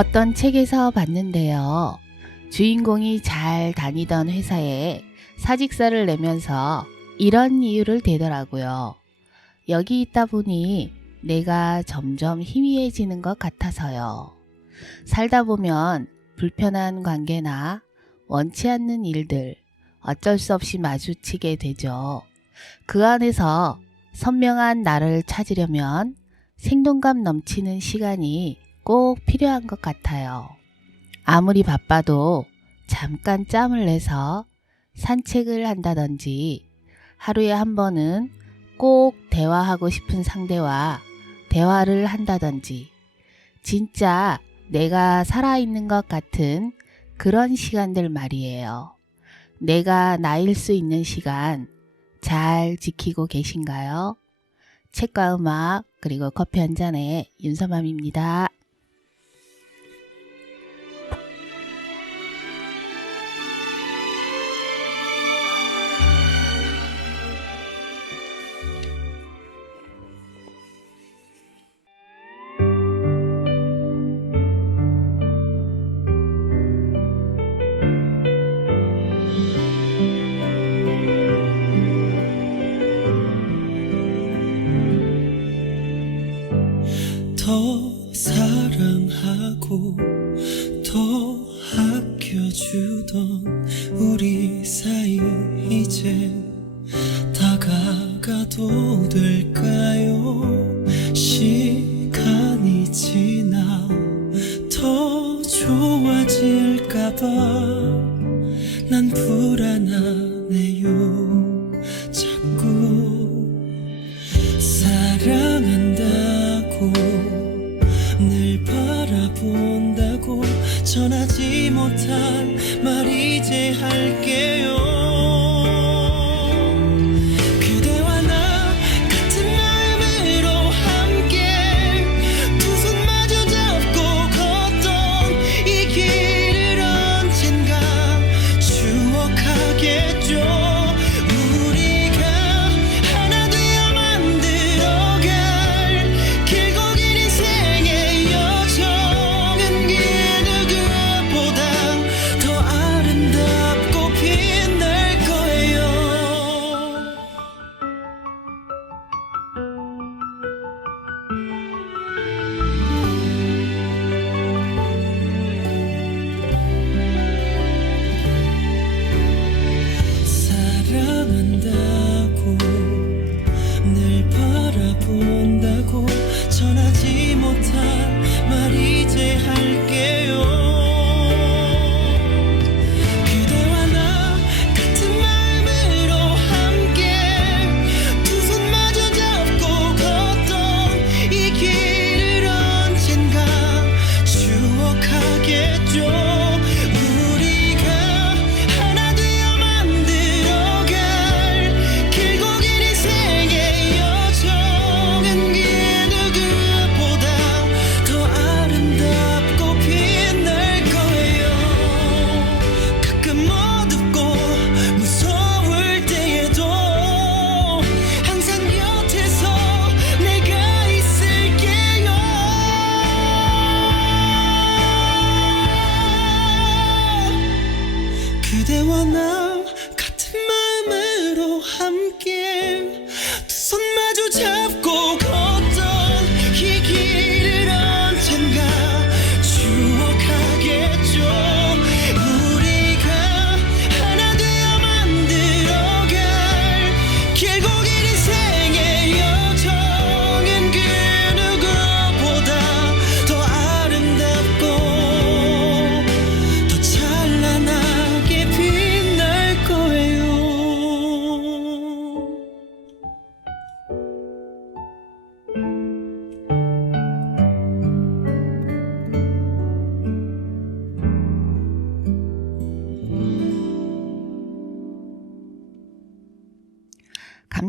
어떤 책에서 봤는데요. 주인공이 잘 다니던 회사에 사직서를 내면서 이런 이유를 대더라고요. 여기 있다 보니 내가 점점 희미해지는 것 같아서요. 살다 보면 불편한 관계나 원치 않는 일들 어쩔 수 없이 마주치게 되죠. 그 안에서 선명한 나를 찾으려면 생동감 넘치는 시간이 꼭 필요한 것 같아요. 아무리 바빠도 잠깐 짬을 내서 산책을 한다든지 하루에 한 번은 꼭 대화하고 싶은 상대와 대화를 한다든지 진짜 내가 살아있는 것 같은 그런 시간들 말이에요. 내가 나일 수 있는 시간 잘 지키고 계신가요? 책과 음악 그리고 커피 한 잔에 윤서맘입니다. 아껴주던 우리 사이 이제 다가가도 될까요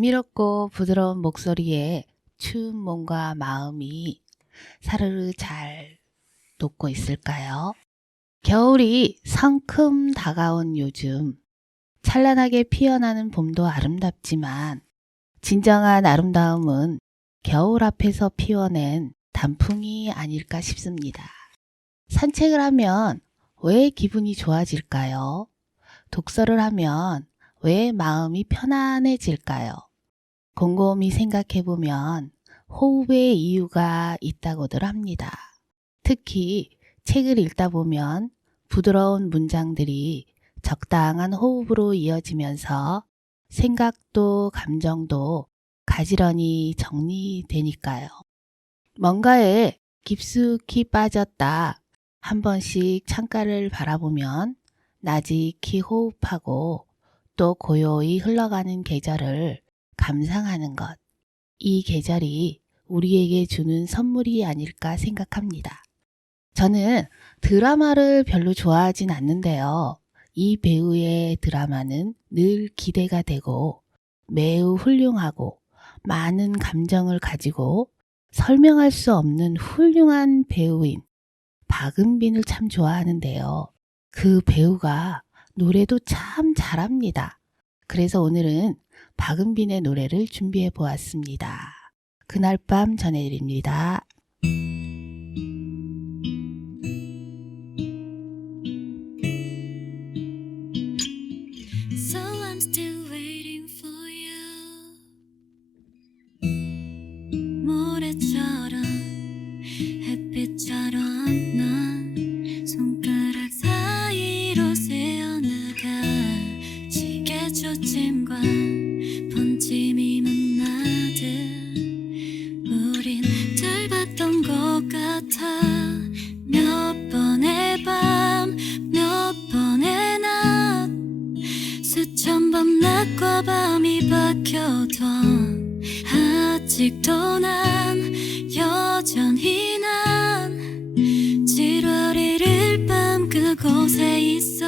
감미롭고 부드러운 목소리에 추운 몸과 마음이 사르르 잘 돋고 있을까요? 겨울이 성큼 다가온 요즘 찬란하게 피어나는 봄도 아름답지만 진정한 아름다움은 겨울 앞에서 피워낸 단풍이 아닐까 싶습니다. 산책을 하면 왜 기분이 좋아질까요? 독서를 하면 왜 마음이 편안해질까요? 곰곰이 생각해 보면 호흡의 이유가 있다고들 합니다. 특히 책을 읽다 보면 부드러운 문장들이 적당한 호흡으로 이어지면서 생각도 감정도 가지런히 정리되니까요. 뭔가에 깊숙이 빠졌다 한 번씩 창가를 바라보면 나직히 호흡하고 또 고요히 흘러가는 계절을 감상하는 것. 이 계절이 우리에게 주는 선물이 아닐까 생각합니다. 저는 드라마를 별로 좋아하진 않는데요. 이 배우의 드라마는 늘 기대가 되고 매우 훌륭하고 많은 감정을 가지고 설명할 수 없는 훌륭한 배우인 박은빈을 참 좋아하는데요. 그 배우가 노래도 참 잘합니다. 그래서 오늘은 박은빈의 노래를 준비해 보았습니다. 그날 밤 전해드립니다. 있어.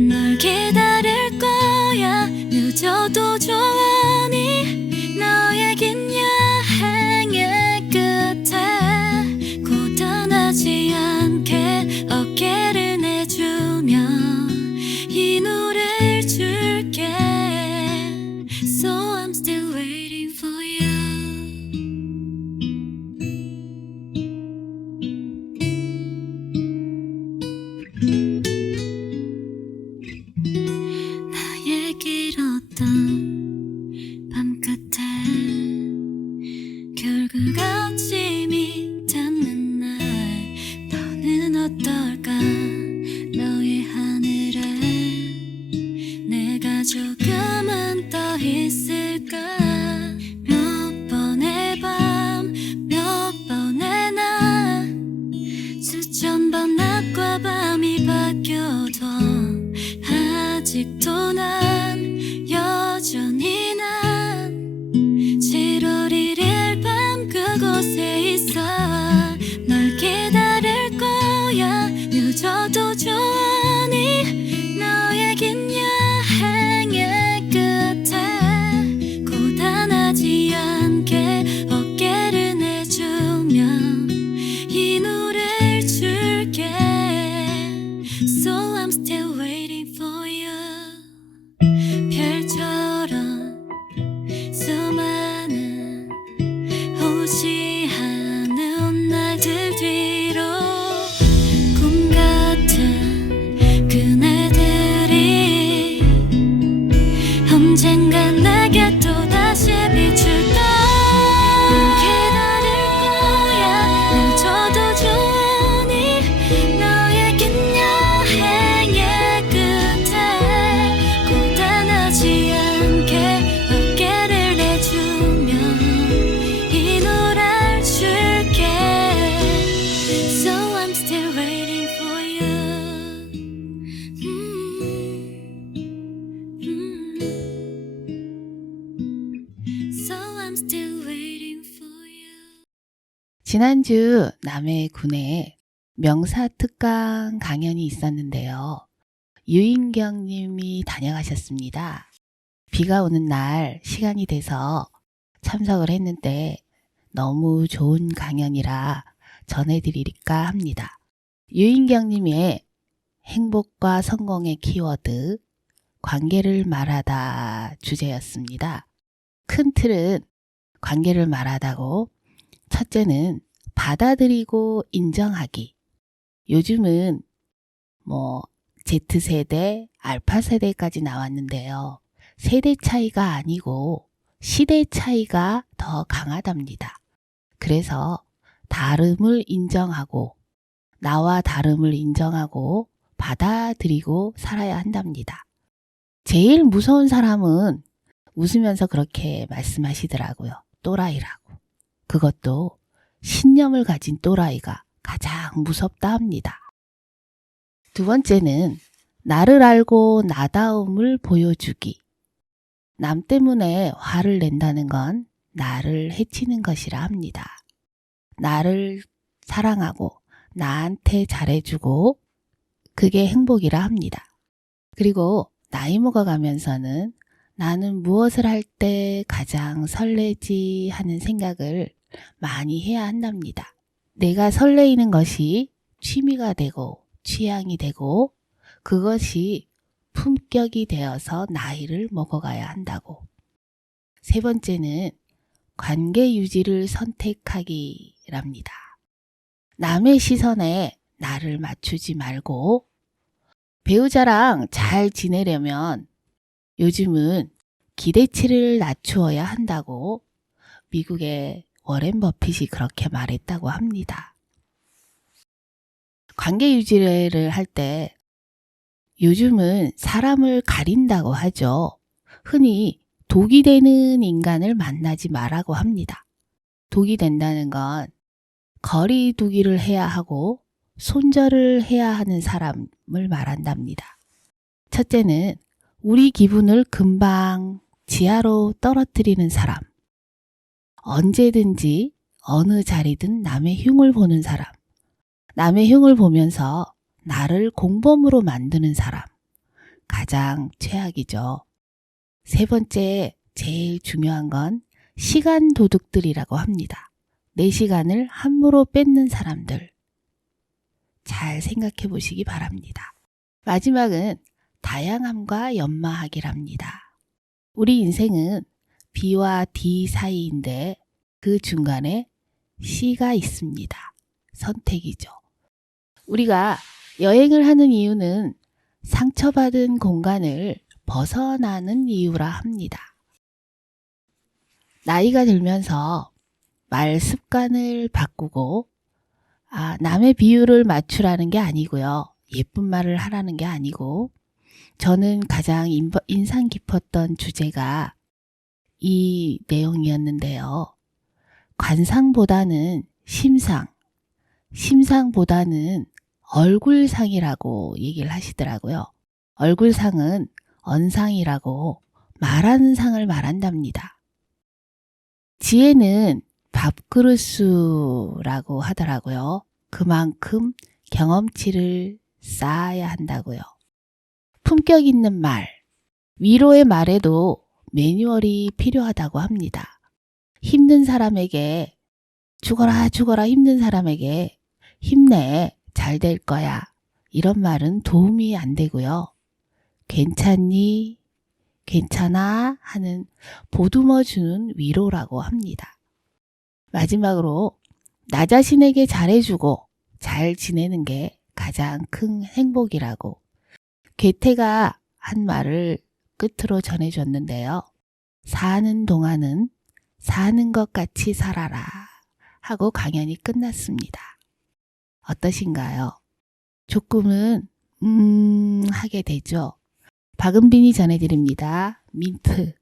널 기다릴 낮 지난주 남해군에 명사특강 강연이 있었는데요. 유인경 님이 다녀가셨습니다. 비가 오는 날 시간이 돼서 참석을 했는데 너무 좋은 강연이라 전해드릴까 합니다. 유인경 님의 행복과 성공의 키워드, 관계를 말하다 주제였습니다. 큰 틀은 관계를 말하다고 첫째는 받아들이고 인정하기. 요즘은 뭐 Z세대, 알파세대까지 나왔는데요. 세대 차이가 아니고 시대 차이가 더 강하답니다. 그래서 다름을 인정하고 나와 다름을 인정하고 받아들이고 살아야 한답니다. 제일 무서운 사람은 웃으면서 그렇게 말씀하시더라고요. 또라이라고. 그것도 신념을 가진 또라이가 가장 무섭다 합니다. 두 번째는 나를 알고 나다움을 보여주기. 남 때문에 화를 낸다는 건 나를 해치는 것이라 합니다. 나를 사랑하고 나한테 잘해주고 그게 행복이라 합니다. 그리고 나이 먹어가면서는 나는 무엇을 할 때 가장 설레지 하는 생각을 많이 해야 한답니다. 내가 설레이는 것이 취미가 되고 취향이 되고 그것이 품격이 되어서 나이를 먹어가야 한다고. 세 번째는 관계 유지를 선택하기랍니다. 남의 시선에 나를 맞추지 말고 배우자랑 잘 지내려면 요즘은 기대치를 낮추어야 한다고 미국의 워렌 버핏이 그렇게 말했다고 합니다. 관계 유지를 할 때 요즘은 사람을 가린다고 하죠. 흔히 독이 되는 인간을 만나지 말라고 합니다. 독이 된다는 건 거리 두기를 해야 하고 손절을 해야 하는 사람을 말한답니다. 첫째는 우리 기분을 금방 지하로 떨어뜨리는 사람. 언제든지 어느 자리든 남의 흉을 보는 사람. 남의 흉을 보면서 나를 공범으로 만드는 사람. 가장 최악이죠. 세 번째, 제일 중요한 건 시간 도둑들이라고 합니다. 내 시간을 함부로 뺏는 사람들. 잘 생각해 보시기 바랍니다. 마지막은 다양함과 연마하기랍니다. 우리 인생은 B와 D 사이인데 그 중간에 C가 있습니다. 선택이죠. 우리가 여행을 하는 이유는 상처받은 공간을 벗어나는 이유라 합니다. 나이가 들면서 말 습관을 바꾸고 아, 남의 비율을 맞추라는 게 아니고요. 예쁜 말을 하라는 게 아니고 저는 가장 인- 인상 깊었던 주제가 이 내용이었는데요. 관상보다는 심상, 심상보다는 얼굴상이라고 얘기를 하시더라고요. 얼굴상은 언상이라고 말하는 상을 말한답니다. 지혜는 밥그릇수라고 하더라고요. 그만큼 경험치를 쌓아야 한다고요. 품격 있는 말, 위로의 말에도 매뉴얼이 필요하다고 합니다. 힘든 사람에게 죽어라 죽어라 힘든 사람에게 힘내 잘 될 거야 이런 말은 도움이 안 되고요. 괜찮니? 괜찮아? 하는 보듬어 주는 위로라고 합니다. 마지막으로 나 자신에게 잘해주고 잘 지내는 게 가장 큰 행복이라고 괴테가 한 말을 끝으로 전해줬는데요. 사는 동안은 사는 것 같이 살아라 하고 강연이 끝났습니다. 어떠신가요? 조금은 음 하게 되죠. 박은빈이 전해드립니다. 민트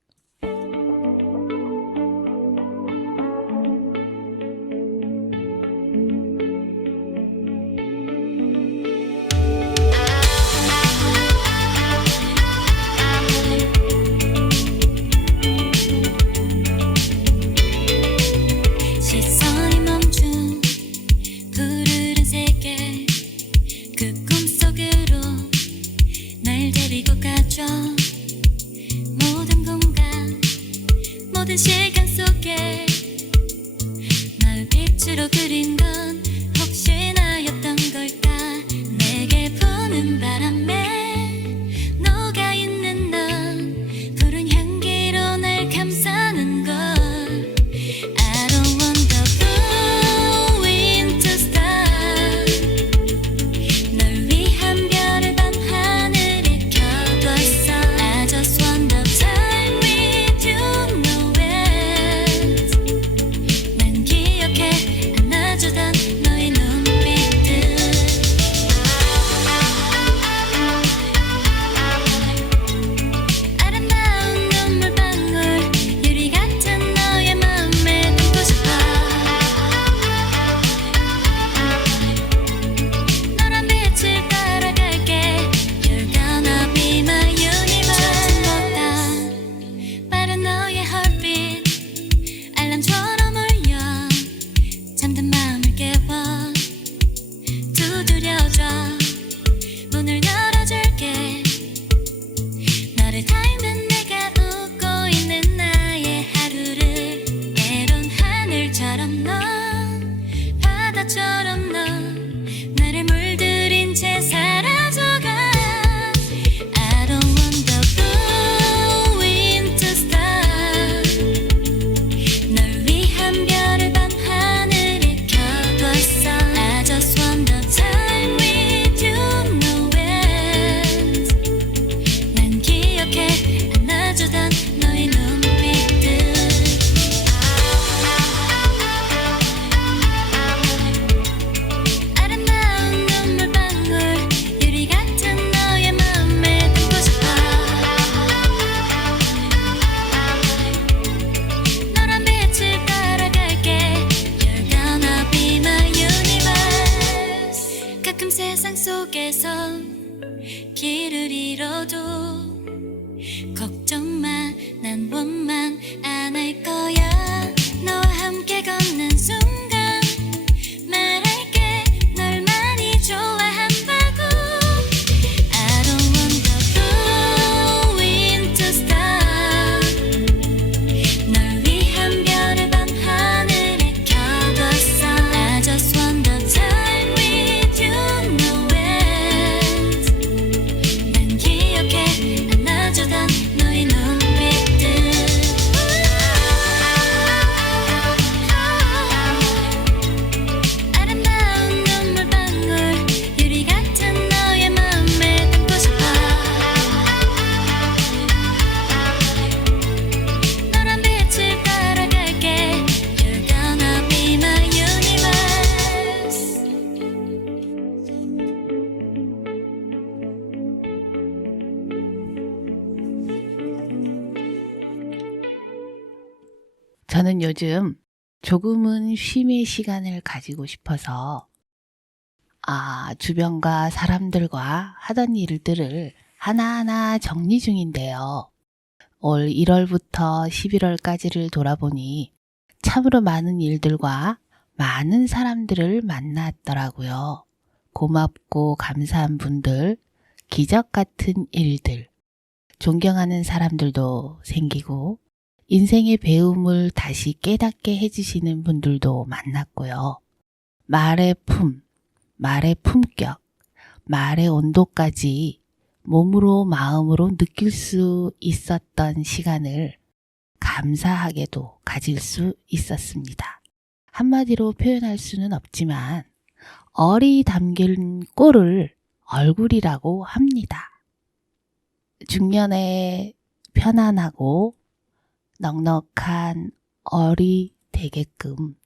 요즘 조금은 쉼의 시간을 가지고 싶어서 아, 주변과 사람들과 하던 일들을 하나하나 정리 중인데요. 올 1월부터 11월까지를 돌아보니 참으로 많은 일들과 많은 사람들을 만났더라고요. 고맙고 감사한 분들, 기적 같은 일들, 존경하는 사람들도 생기고 인생의 배움을 다시 깨닫게 해주시는 분들도 만났고요. 말의 품, 말의 품격, 말의 온도까지 몸으로 마음으로 느낄 수 있었던 시간을 감사하게도 가질 수 있었습니다. 한마디로 표현할 수는 없지만 얼이 담긴 꼴을 얼굴이라고 합니다. 중년에 편안하고 넉넉한 얼이 되게끔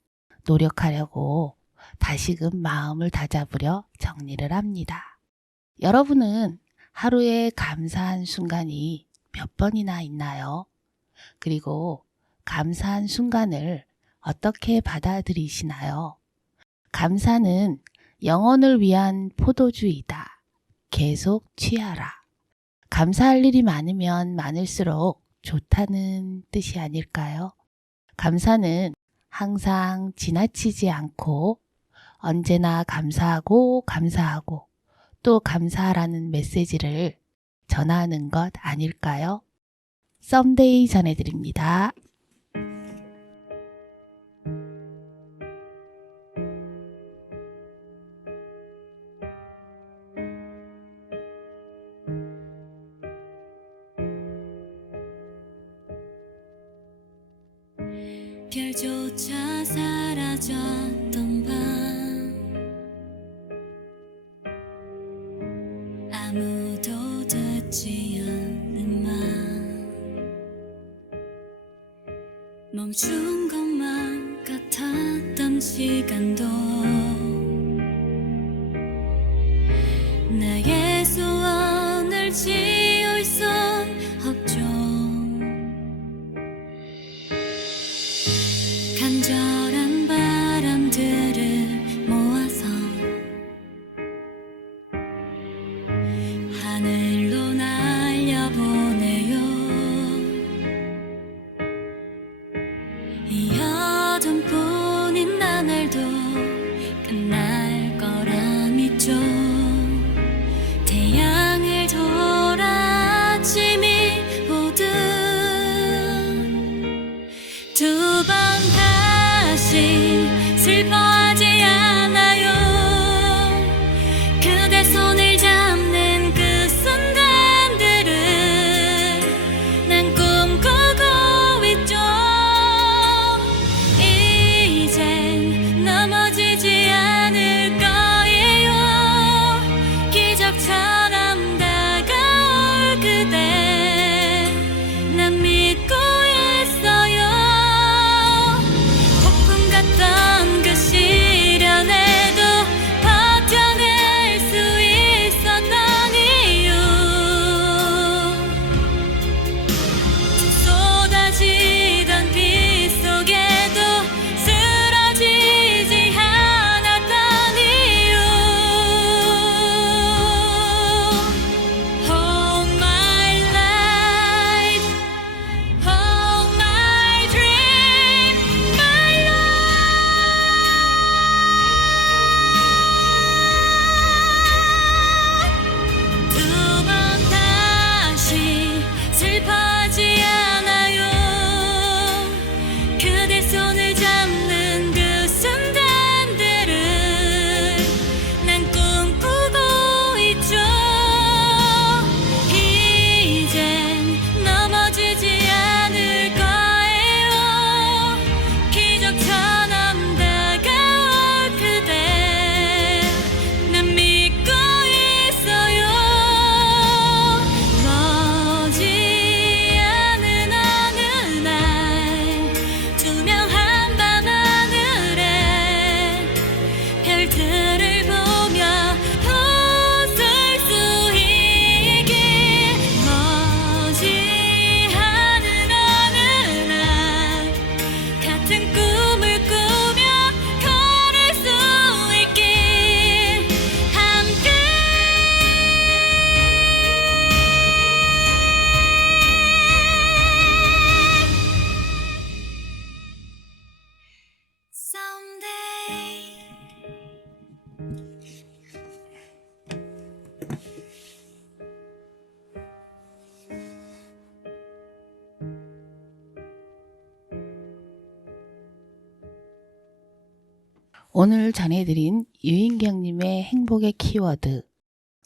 노력하려고 다시금 마음을 다잡으려 정리를 합니다. 여러분은 하루에 감사한 순간이 몇 번이나 있나요? 그리고 감사한 순간을 어떻게 받아들이시나요? 감사는 영혼을 위한 포도주이다. 계속 취하라. 감사할 일이 많으면 많을수록 좋다는 뜻이 아닐까요? 감사는 항상 지나치지 않고 언제나 감사하고 감사하고 또 감사하라는 메시지를 전하는 것 아닐까요? 썸데이 전해드립니다. 별조차 사라졌던 오늘 전해드린 유인경님의 행복의 키워드,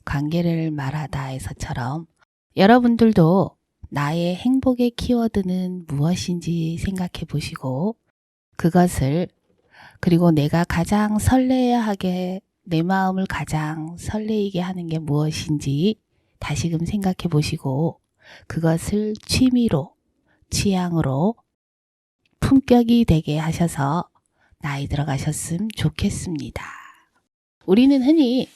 관계를 말하다에서처럼 여러분들도 나의 행복의 키워드는 무엇인지 생각해 보시고 그것을 그리고 내가 가장 설레야 하게 내 마음을 가장 설레이게 하는 게 무엇인지 다시금 생각해 보시고 그것을 취미로, 취향으로 품격이 되게 하셔서 나이 들어가셨으면 좋겠습니다. 우리는 흔히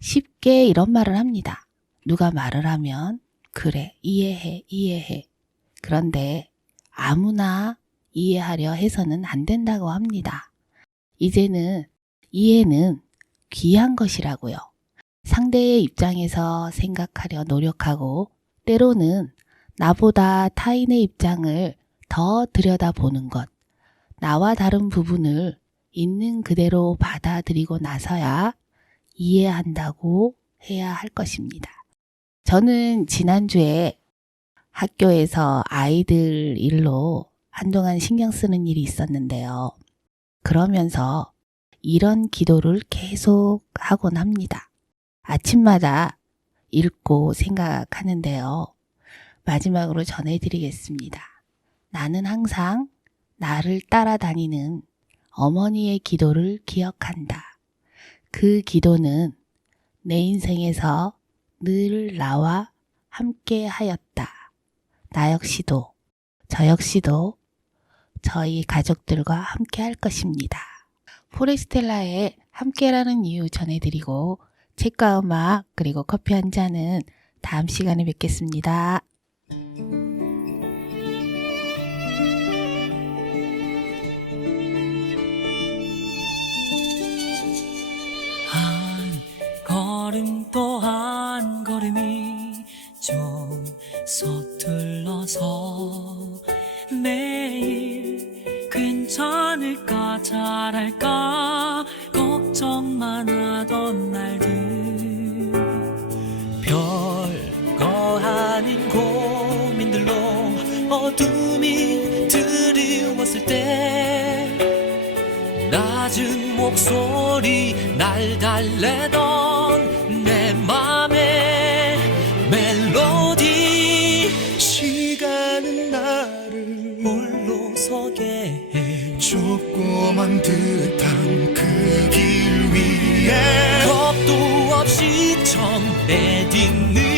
쉽게 이런 말을 합니다. 누가 말을 하면, 그래, 이해해, 이해해. 그런데 아무나 이해하려 해서는 안 된다고 합니다. 이제는 이해는 귀한 것이라고요. 상대의 입장에서 생각하려 노력하고, 때로는 나보다 타인의 입장을 더 들여다보는 것, 나와 다른 부분을 있는 그대로 받아들이고 나서야 이해한다고 해야 할 것입니다. 저는 지난주에 학교에서 아이들 일로 한동안 신경 쓰는 일이 있었는데요. 그러면서 이런 기도를 계속 하곤 합니다. 아침마다 읽고 생각하는데요. 마지막으로 전해드리겠습니다. 나는 항상 나를 따라다니는 어머니의 기도를 기억한다. 그 기도는 내 인생에서 늘 나와 함께 하였다. 나 역시도, 저 역시도 저희 가족들과 함께 할 것입니다. 포레스텔라의 함께라는 이유 전해드리고 책과 음악 그리고 커피 한 잔은 다음 시간에 뵙겠습니다. 처음 내